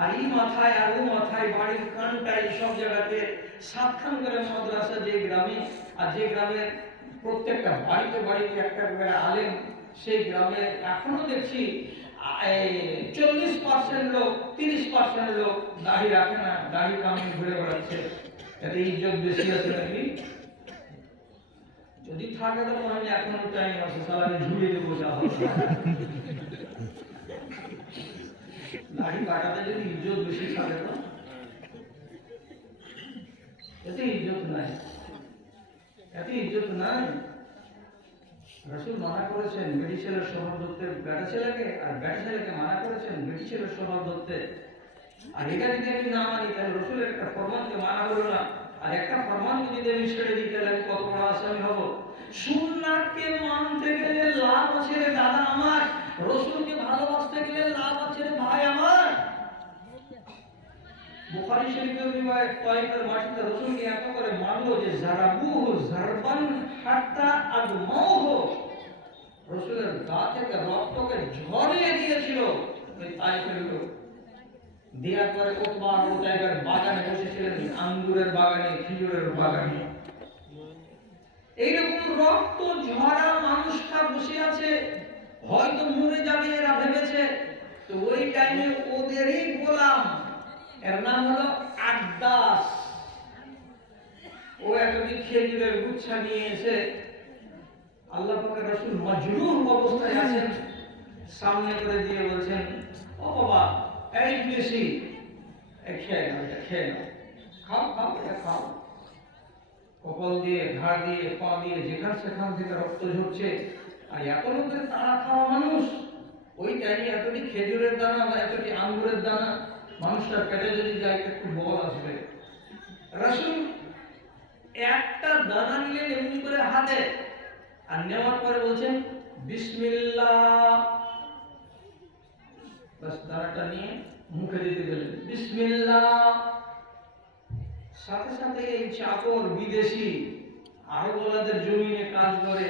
আর এই মাথায় আর ও মাথায় বাড়ির কানটাই সব জায়গাতে সাতখান করে মাদ্রাসা যে গ্রামে, আর যে গ্রামের প্রত্যেকটা বাড়িতে বাড়িতে একটা করে আলেম, সেই গ্রামে এখনো দেখছি 40% লোক 30% লোক দাড়ি রাখে না, দাড়ি কামিয়ে ঘুরে বেড়াচ্ছে। এতে ইজ্জত বেশি আছে নাকি? যদি থাকে তো মনে হয় এখনো টাইম আছে, সালামে ঝুলিয়ে দেবো যা হবে। দাড়ি কাটাতে যদি ইজ্জত বেশি থাকে তো এতে ইজ্জত নাই, এতে ইজ্জত নাই। রাসূল মানা করেছেন বেটি ছেলের স্বভাব ধরতে বেটা ছেলেকে, আর বেটা ছেলেকে মানা করেছেন বেটি ছেলের স্বভাব ধরতে। আর এটা যদি আমি না মানি তাহলে রাসূলের একটা ফরমানকে মানা হলো না, আর একটা ফরমানকে যদি আমি ছেড়ে দিই তাহলে আমি কত বড় আসামি হব। সুন্নাতকে মানতে গেলে লাভ আছে রে দাদা আমার, রাসূলকে ভালোবাসতে গেলে লাভ আছে রে ভাই আমার। বুখারী শরীফের রিওয়ায়াত তায়েফের মাটিতে রাসূলকে এত করে মানলো যে জারাবুহু জারবান হাত্তা আদমাউহু, রাসূলের গা থেকে রক্তকে ঝরিয়ে দিয়েছিল ওই তায়েফের লোক। দেওয়ার পরে উতবা ও জায়গার বাগানে বসেছিলেন, আঙ্গুরের বাগানে, খেজুরের বাগানে। এইরকম রক্ত ঝরা মানুষটা বসে আছে, হয়তো মরে যাবে এরা ভেবেছে। তো ওই টাইমে ওদেরই গোলাম, এর নাম হলো আদাস, ও একটি খেজুরের গুচ্ছা নিয়ে এসে আল্লাহ পাকের রাসূল মজরুহ অবস্থায় আছেন, সামনে করে দিয়ে বলছেন, ও বাবা এই বেশি খেয়ে নাও, এটা খেয়ে নাও, খাও খাও এটা খাও। কপাল দিয়ে, ঘাড় দিয়ে, পা দিয়ে যেখান সেখান থেকে রক্ত ঝরছে। আর এত লোকের তাড়া খাওয়া মানুষ, ওই টাইমে এতটি খেজুরের দানা বা এতটি আঙ্গুরের দানা মানুষটার পেটে যদি যায় একটু বল আসবে। রাসূল একটা দানা নিলেন এমনি করে হাতে, আর নেওয়ার পরে বলছেন বিসমিল্লাহ, বাস দানাটা নিয়ে মুখে দিতে গেলেন বিসমিল্লাহ। সাথে সাথে এই চাকর বিদেশি আরবওয়ালাদের জমিনে কাজ করে,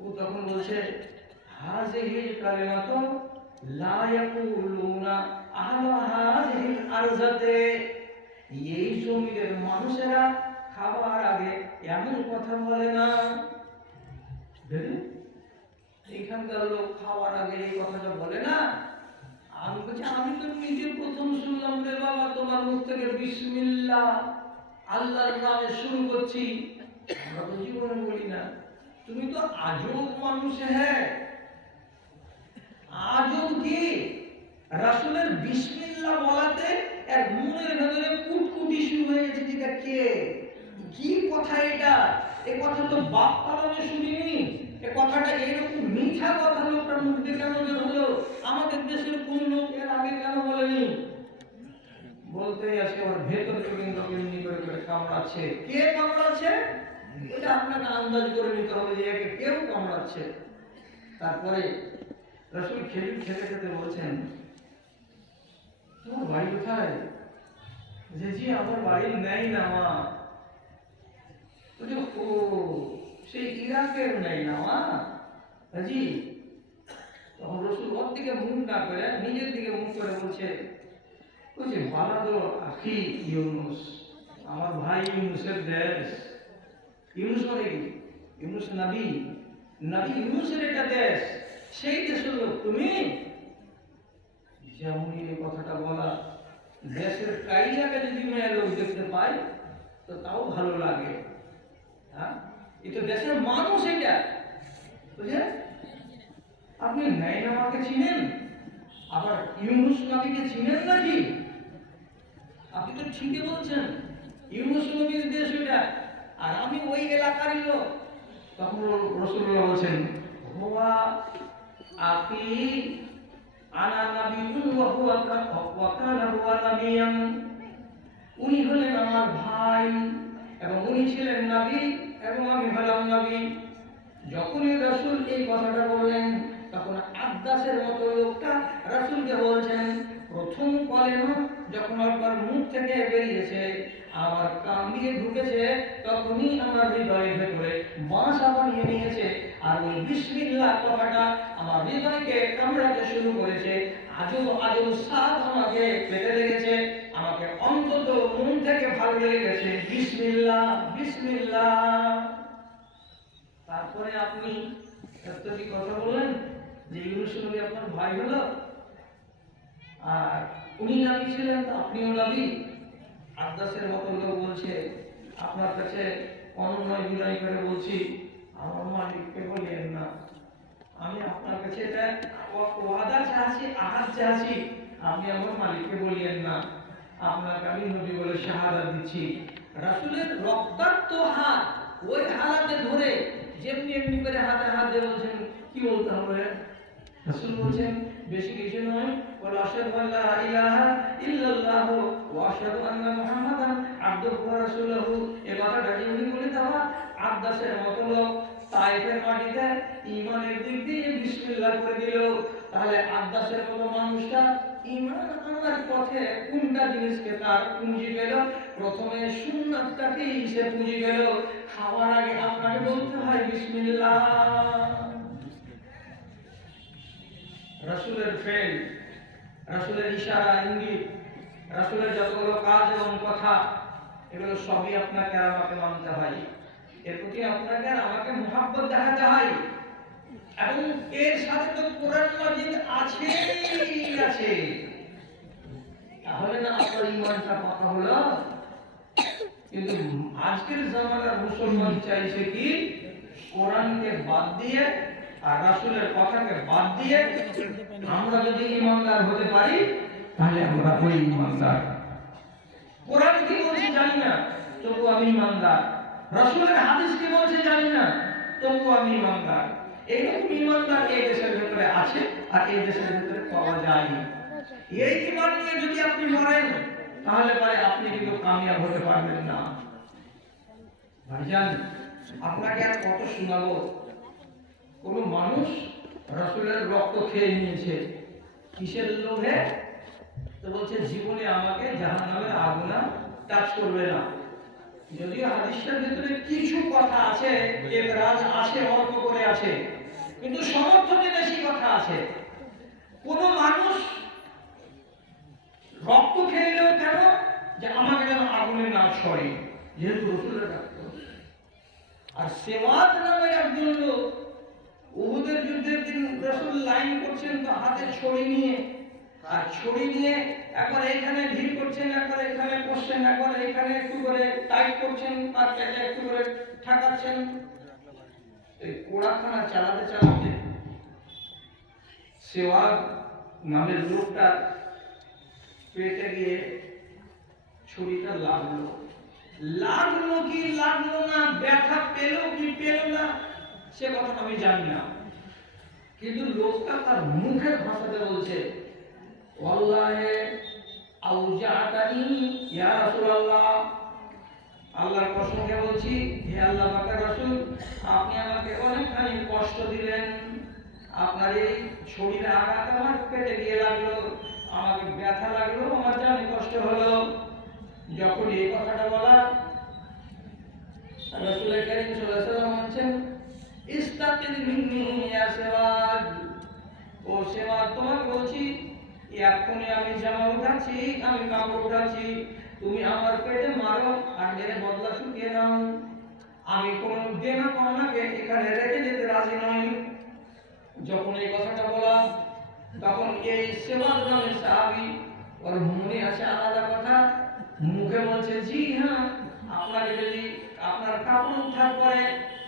ও তখন বলছে হাযিহিল কালিমাতু লা ইয়াকুলুনা আহলু হাযিহিল আরজাতে, এই জমিনের মানুষেরা খাবার আগে এমন কথা বলে না। এখানকার লোক খাওয়ার আগে এই কথাটা বলে না। আমি বলছি আমি তো নিজে প্রথম শুনলাম রে বাবা তোমার মুখ থেকে বিসমিল্লাহ আল্লাহর নামে শুরু করছি, আমরা তো জীবনে বলি না। তুমি তো আজব মানুষ। হ্যাঁ আজব কি, রাসূলের বিসমিল্লাহ বলাতে এক মনের ভেতরে কুটকুটি শুরু হয়ে গেছে। যেটা কে, কি কথা এটা, এই কথা তো বাপ পালনে শুনিনি, এই কথাটা এরকম মিঠা কথা লোকটার মুখ দিয়ে কেন বের হলো, আমাদের দেশের কোন লোক এর আগে কেন বলেনি। বলতে আসে ওর ভেতর থেকে এমনি করে কামড়াচ্ছে। কে কামড়াচ্ছে এটা আপনাকে আন্দাজ করে নিতে হবে যে একে কেউ কামড়াচ্ছে। তারপরে রাসূল খেতে খেতে বলছেন তোমার বাড়ি কোথায়? যে জি আমার বাড়ি নেই না মা। ও সেই ইরাকের নেই না মা জি। তখন রাসূল ওর দিকে মুখ না করে নিজের দিকে মুখ করে বলছে বালাদো আখি ইউনুস, আমার ভাই ইউনুসের দেশ। ইউনুস মানে কি? ইউনুস নবী, নবী ইউনুসের একটা দেশ, সেই দেশের লোক তুমি। যেমনই এই কথাটা বলা, দেশের কাইজাকে যদি মেয়ে লোক দেখতে পাই তো তাও ভালো লাগে। হ্যাঁ এই তো দেশের মানুষ এটা, বুঝলেন? আপনি নাইনামাকে চিনেন, আবার ইউনুস নবীকে চিনেন নাকি? আপনি তো ঠিকই বলছেন ইউনুস নবীর দেশ এটা, আর আমি ওই এলাকারই লোক। তখন রাসূলুল্লাহ বলছেন হুয়া আকি আনা নাবিয়্যুন ওয়া কানা হুয়া নাবিয়্যান, উনি হলেন আমার ভাই এবং উনি ছিলেন নবী এবং আমি হলাম নবী। যখনই রাসূল এই কথাটা বললেন তখন আব্বাসের মতো লোকটা রাসূলকে বলছেন প্রথম কলেমা যখন আপনার মুখ থেকে বেরিয়েছে আমার কান দিয়ে ঢুকেছে, তখনই আমার হৃদয়ের ভেতরে বাসা বানিয়ে নিয়েছে, আর ওই বিসমিল্লাহ কথাটা আমার হৃদয়কে কামড়াতে শুরু করেছে। আজব আজব স্বাদ আমাকে পেতে লেগেছে। পড়ে গেছে বিসমিল্লাহ বিসমিল্লাহ। তারপরে আপনি এতটি কথা বললেন যে ইউনূস নবী আপনার ভাই হলো, আর উনি নবী ছিলেন তো আপনিও নবী। আব্বাসের মতো লোক বলছে আপনার কাছে অনুনয় বিনয় করে বলছি, আমার মালিককে বলিয়েন না, আমি আপনার কাছে এটা ওয়াদা চাচ্ছি, আহাদ চাচ্ছি, আপনি আমার মালিককে বলিয়েন না, আপনাকে আমি নবী বলে শাহাদাত দিচ্ছি। রাসূলের রক্তাক্ত হাত ওই হালাতে ধরে যেমনি এমনি করে হাতে হাত দিয়ে বলছেন কি বলতে হবে। রাসূল বলছেন বেশি কিছু নয়, ওয়া আশহাদু আল্লা ইলাহা ইল্লাল্লাহ ওয়া আশহাদু আন্না মুহাম্মাদান আবদুহু ওয়া রাসূলুহু। এই কথাটা যেমনি বলে দেওয়া আব্বাসের মতো লোক তায়েফের মাটিতে ঈমানের দিক দিয়ে বিসমিল্লাহ করে দিল। তাহলে আব্বাসের মতো মানুষটা ঈমান আনার পথে কোনটা জিনিসকে তার পুঁজি পেল? প্রথমে সুন্নাতটাকেই সে পুঁজি পেল। খাওয়ার আগে আপনাকে বলতে হয় বিসমিল্লাহ। রাসূলের ফেল, রাসূলের ইশারা ইঙ্গিত, রাসূলের যতগুলো কাজ এবং কথা, এগুলো সবই আপনাকে আর আমাকে মানতে হয়। এর প্রতি আপনাকে আর আমাকে মুহাব্বত দেখাতে হয়। এবং এর সাথে তো কোরআন মাজিদ আছে, তাহলে না আপনার ঈমানটা পাকা হলো। কিন্তু আজকের জামানার মুসলমান চাইছে কি কোরআনকে বাদ দিয়ে আর রাসূলের কথাকে বাদ দিয়ে আমরা যদি ঈমানদার হতে পারি তাহলে আমরা ওই ঈমানদার। কোরআন কি বলছে জানি না, তবু আমি ঈমানদার। রাসূলের হাদিস কি বলছে জানি না, তবু আমি ঈমানদার। এইরকম ঈমানদার এই দেশের ভিতরে আছে আর এই দেশের ভিতরে পাওয়া যায় না। এই ঈমান নিয়ে যদি আপনি মরেন তাহলে পরে আপনি কিন্তু কামিয়াব হতে পারবেন না। ভাইজান, আপনাকে আর কত শোনাবো? কোন মানুষ রাসূলের রক্ত খেয়ে নিয়েছে কিসের লোভে? তো বলছে জীবনে আমাকে জাহান্নামের আগুন টাচ করবে না। যদিও হাদিসের ভিতরে কিছু কথা আছে, এতরাজ আছে, অল্প করে আছে, কিন্তু সমর্থনে বেশি কথা আছে। কোন মানুষ রক্ত খেলেও কেন যে আমাকে যেন আগুনে না ছড়ে, যেহেতু রাসূলের রক্ত। আর সেওয়াদ নামে একজন লোক উহুদের যুদ্ধের দিন রাসূল লাইন করছেন তো হাতে ছড়ি নিয়ে, আর ছড়ি নিয়ে একবার এখানে ঢিল করছেন, একবার এখানে করছেন, একবার এখানে একটু করে টাইট করছেন, আর পেটে একটু করে ঠাকাচ্ছেন। এই কোড়াখানা চালাতে চালাতে সেওয়াদ নামের লোকটা পেটে গিয়ে ছুরিটা লাগলো কি লাগলো না, ব্যথা পেল কি পেল না, সে কথা আমি জানি না। কিন্তু লোকটা তার মুখের ভাষাতে বলছে ওয়াল্লাহি আউজাতানি ইয়া রাসূলুল্লাহ, আল্লাহর কসম করে বলছি হে আল্লাহ পাকের রাসূল, আপনি আমাকে অনেকখানি কষ্ট দিলেন। আপনার এই ছুরির আঘাত আমার পেটে গিয়ে লাগলো, আমাকে ব্যথা লাগলো, আমার জানে কষ্ট হলো। যখন এই কথাটা বলা রাসূল কারীম সাল্লাল্লাহু আলাইহি ওয়াসাল্লাম বলেন ইস্তাতিল মিন্নি ইয়া সেওয়াদ, ও সেওয়াদ তোমাকে বলছি এক্ষুনি আমি জামা উঠাচ্ছি, আমি কাপড় উঠাচ্ছি, তুমি আমার পেটে মারো আর মেরে বদলা শুকিয়ে নাও। আমি কোন দেনা পাওনাকে এখানে রেখে যেতে রাজি নই। যখন এই কথাটা বলা তখন এই সেওয়াদ নামের সাহাবী, ওর মনে আছে আলাদা কথা, মুখে বলছে জি হ্যাঁ, আপনাকে যদি আপনার কাপড় উঠার পরে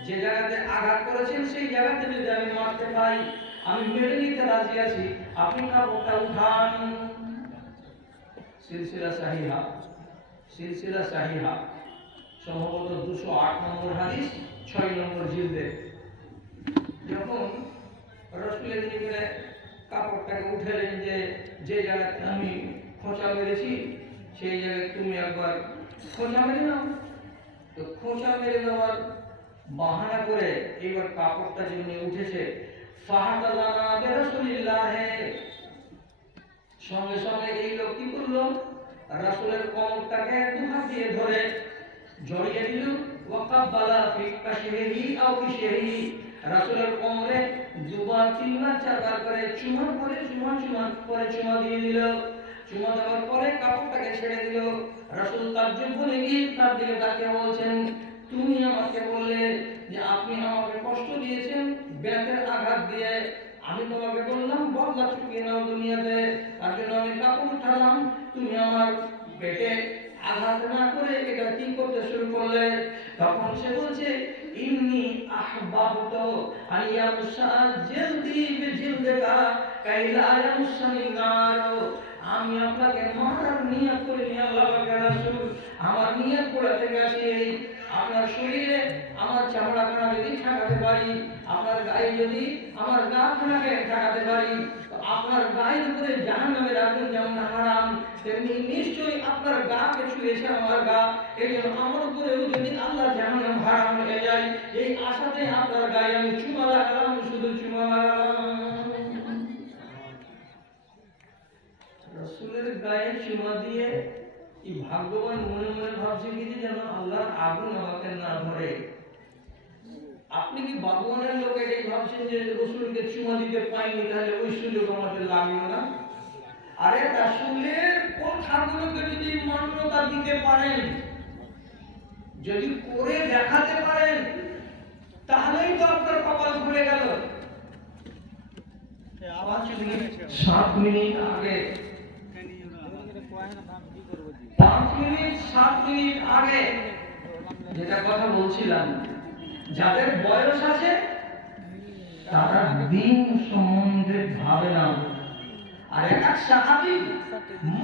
যে জায়গাতে আঘাত করেছেন সেই জায়গাতে যদি আমি মারতে পাই আমি মেরে নিতে রাজি আছি, আপনি কাপড়টা উঠান। সিলসিলা সাহিহা সম্ভবত 208 নম্বর হাদিস, 6 নম্বর জিলদে। যখন রাসূলের নিকটে কাপড়টাকে উঠালেন যে জায়গাতে আমি খোঁচা মেরেছি সেই জায়গায় তুমি একবার খোঁচা মেরে নাও। তো খোঁচা মেরে নেওয়ার বাহানা করে এবার কাপড়টা যেমনি উঠেছে ফাহাদালানা বিরাসূলিল্লাহ, সঙ্গে সঙ্গে এই লোক কি করলো রাসূলের কোমরটাকে দুহাত দিয়ে ধরে জড়িয়ে দিল। ওয়াকাবালা ফি কাশিহি আও কিশিহি, রাসূলের কোমরে দুবার তিনবার চারবার করে চুমা দিয়ে দিল। চুমা দেওয়ার পরে কাপড়টাকে ছেড়ে দিল। রাসূল তাজ্জুব বলে গিয়ে তার দিকে তাকিয়ে বলছেন, তুমি আমাকে বললে যে আপনি আমাকে কষ্ট দিয়েছেন ব্যাতের আঘাত দিয়ে, আমি তোমাকে বললাম বদলা চুকিয়ে নাও দুনিয়াতে, তার জন্য আমি কাপড় উঠালাম, তুমি আমার পেটে আঘাত না করে এটা কি করতে শুরু করলে? তখন সে বলছে, ইন্নী আহবাবতু আন ইয়ামসা জিলদি বিজিলদিকা কাইলা ইয়ামসানি নার। আমি আপনাকে মারার নিয়ত করে নিয়ে আল্লাহ পাকের রাসূল আমার নিয়ত করে থেকে আসি, আপনার শরীরে আমার চামড়াখানা যদি ঠেকাতে পারি, আপনার গায়ে যদি আমার গা খানাকে ঠেকাতে পারি, তো আপনার গায়ের উপরে জাহান্নামের আগুন যেমন হারাম, তেমনি নিশ্চয়ই আপনার গাকে ছুঁয়েছে আমার গা, এই জন্য আমার উপরেও যদি আল্লাহ জাহান্নাম হারাম হয়ে যায়, এই আশাতে আপনার গায়ে আমি চুমা লাগালাম, শুধু চুমা লাগালাম। রাসূলের গায়ে চুমা দিয়ে এই ভাগ্যবান মনে মনে ভাবছে কি যেন আল্লাহর আগুন আমাকে না ধরে। আপনি কি ভগবানের লোক এটাই ভাবছেন যে রাসূলকে চুমা দিতে পাইনি তাহলে ওই সুযোগ আমাদের লাগলো না? আরে রাসূলের কথাগুলোকে যদি মান্যতা দিতে পারেন, যদি করে দেখাতে পারেন, তাহলেই তো আপনার কপাল খুলে গেল। 7 মিনিট আগে 7 মিনিট আগে যেটা কথা বলছিলাম, যাদের বয়স আছে তারা দিন সম্বন্ধে ভাবে না, আর এক সাহাবী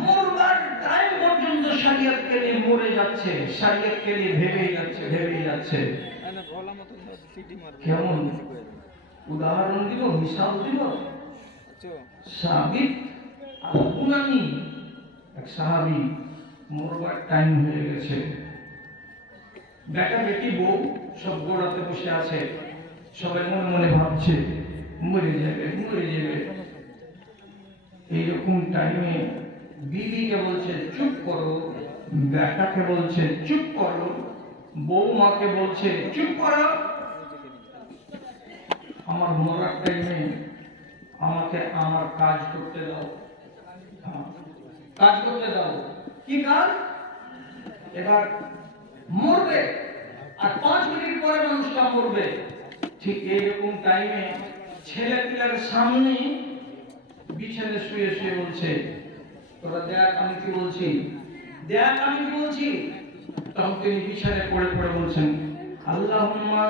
মরবার টাইম পর্যন্ত শরীয়তকে নিয়ে মরে যাচ্ছে, শরীয়তকে নিয়ে ভেবেই যাচ্ছে। কেমন উদাহরণ দিব, হিসাব দিব। সাবিত আল-বুনানি এক সাহাবী, মরবার টাইম হয়ে গেছে, বেটা বেটি বউ সব গোড়াতে বসে আছে, সবাই মনে মনে ভাবছে মরে যাবে। এইরকম টাইমে বিবিকে বলছে চুপ করো, বেটাকে বলছে চুপ করো, বৌমাকে বলছে চুপ করো, আমার মরার টাইমে আমাকে আমার কাজ করতে দাও। কি কাজ? এবার মরবে, আর 5 মিনিট পরে মানুষটা মরবে। ঠিক এইরকম টাইমে ছেলে পিলার সামনে বিছানে শুয়ে বলছে, তোরা দেখ আমি কি বলছি। তখন তিনি বিছানে পড়ে বলছেন, আল্লাহুম্মা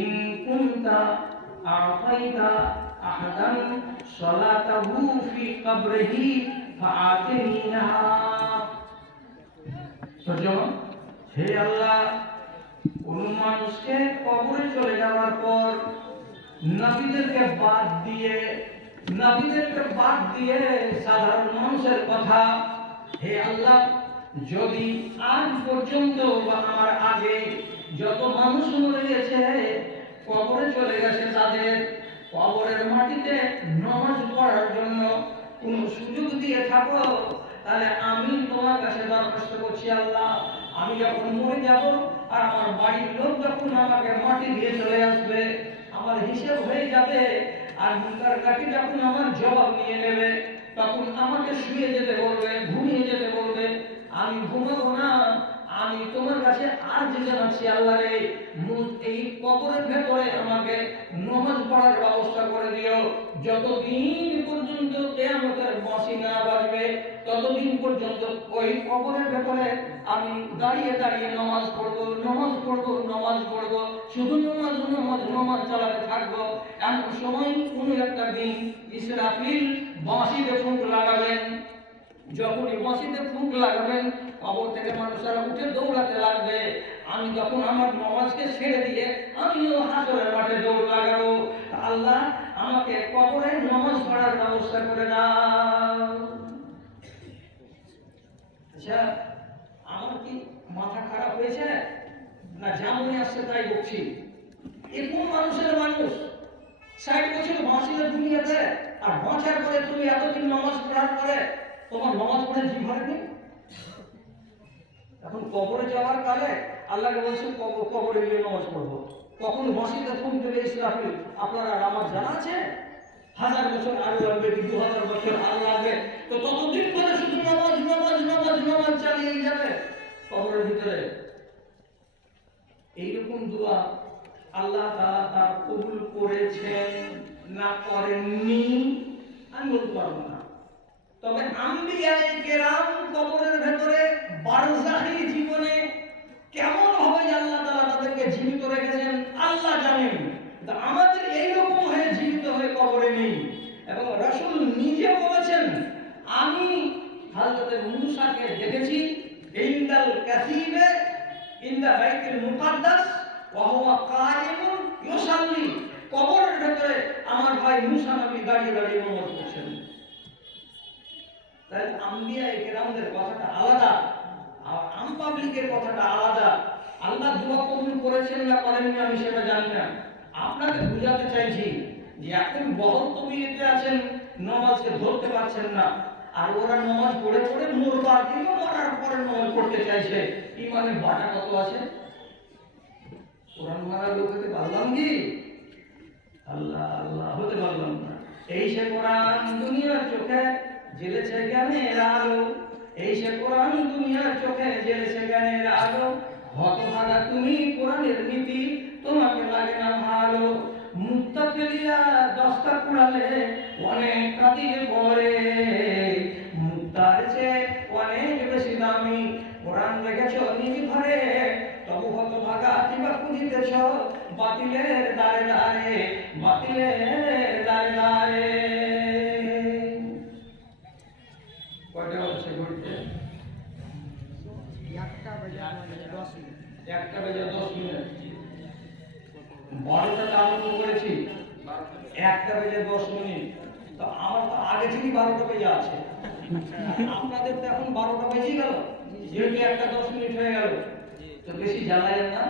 ইন কুনতা আ'তাইতা আহাদান সালাতাহু ফি কবরিহি ফাআতিনিহা। হে আল্লাহ, কোন মানুষকে কবরে চলে যাওয়ার পর নবীদেরকে বাদ দিয়ে সাধারণ মানুষের কথা, হে আল্লাহ, যদি আজ পর্যন্ত বা আমার আগে যত মানুষ মরে গেছে, কবরে চলে গেছে, তাদের কবরের মাটিতে নামাজ পড়ার জন্য কোন সুযোগ দিয়ে থাকো, তাহলে আমি তোমার কাছে দরখাস্ত করছি আল্লাহ, আমি যখন মরে যাব আর আমার বাড়ির লোক যখন আমাকে মাটি দিয়ে চলে আসবে, আমার হিসাব হয়ে যাবে, আর মুনকার কাটি যখন আমার জবাব নিয়ে নেবে, তখন আমাকে শুয়ে যেতে বলবে, ঘুমিয়ে যেতে বলবে, আমি ঘুমাবো না। আমি তোমার কাছে আরজি জানাচ্ছি আল্লাহ রে, এই কবরের ভেতরে আমাকে নামাজ পড়ার ব্যবস্থা করে দিও। যতদিন পর্যন্ত কিয়ামতের বাঁশি না বাজবে, ততদিন পর্যন্ত ওই কবরের ভেতরে আমি দাঁড়িয়ে নামাজ পড়বো, শুধু নামাজ চালাতে থাকবো। এমন সময় কোনো একটা দিন ইসরাফিল বাঁশিতে ফুঁক লাগাবেন। যখনই বাঁশিতে ফুঁক লাগাবেন, কবর থেকে মানুষেরা উঠে দৌড়াতে লাগবে। আমি তখন আমার নামাজকে ছেড়ে দিয়ে আমিও হাসরের মাঠে দৌড় লাগাবো। আল্লাহ আমাকে কবরের নামাজ পড়ার ব্যবস্থা করে দাও। আচ্ছা, আমার কি মাথা খারাপ হয়েছে না যেমনই আসছে তাই বলছি? এ কোন মানুষের মানুষ 60 বছর বাঁচিলে দুনিয়াতে, আর বাঁচার পরে তুমি এতদিন নামাজ পড়ার পরে তোমার নামাজ পড়ে জি ভরেনি? এখন কবরে যাওয়ার কালে আল্লাহকে বলছে কবরে গিয়ে নামাজ পড়বো, কখন মসজিদে ফোন দেবে ইসরাফিল, আপনারা আমার জানা আছে? 1000 বছর আরো লাগবে, 2000 বছর আরো লাগবে, তো ততদিন ধরে শুধু নামাজ নামাজ নামাজ নামাজ চালিয়ে যাবে কবরের ভিতরে। এইরকম দোয়া আল্লাহ তাআলা তার কবুল করেছেন না করেননি আমি বলতে পারবো না। তবে আম্বিয়ায়ে কেরাম কবরের ভেতরে বারজাখি জীবনে কেমন ভাবে আল্লাহ তাআলা তাদেরকে জীবিত রেখেছেন আল্লাহ জানেন। কিন্তু আমাদের এইরকম হয়ে জীবিত হয়ে কবরে নেই। এবং রাসূল নিজে বলেছেন, আমি হযরত মূসাকে দেখেছি ইনদাল কাসিবে ইনদা বাইতুল মুকাদ্দাস ওয়া হুয়া কায়িমুন ইউসাল্লি, কবরের ভেতরে আমার ভাই মূসা নবী দাঁড়িয়ে দাঁড়িয়ে নামাজ পড়ছেন। তাই আম্বিয়ায়ে কেরামদের কথাটা আলাদা আর আম পাবলিকের কথাটা আলাদা। আল্লাহ দোয়া কবুল করেছেন না করেননি আমি সেটা জানি না। আপনাকে বুঝাতে চাইছি যে এখন বহুত তবিয়তে আছেন, নামাজকে ধরতে পারছেন না, আর ওরা নামাজ পড়ে পড়ে মরবার দিনও মরার পরে নামাজ পড়তে চাইছে। ইমানের বাটা কত আছে? কোরআন মারা লোক হতে পারলাম কি? আল্লাহ আল্লাহ হতে পারলাম না। এই সে কোরআন দুনিয়ার চোখে জ্বেলেছে জ্ঞানের আলো, এই সে কোরআন দুনিয়ার চোখে জ্বেলেছে জ্ঞানের আলো। হতভাগা তুমি কোরআনের নীতি তোমাকে লাগে না ভালো, মুক্তা ফেলিয়া দস্তা কুড়ালে অনেক কাঁদিয়ে পড়ে, মুক্তার চেয়ে অনেক বেশি দামি কোরআন রেখেছ নিজ ঘরে, তবু হতভাগা কিবা খুঁজিতেছ বাতিলের দ্বারে দ্বারে, বাতিলের দ্বারে দ্বারে। কয়টা হচ্ছে ঘুরতে? 1টা বেজে 10 মিনিট। 12টাতে আরম্ভ করেছি, 1টা বেজে 10 মিনিট। তো আমার তো আগে থেকে 12টা বেজে আছে, আপনাদের তো এখন 12টা বেজে গেল, যেহেতু 1টা 10 মিনিট হয়ে গেল, তো বেশি জ্বালায়েন না।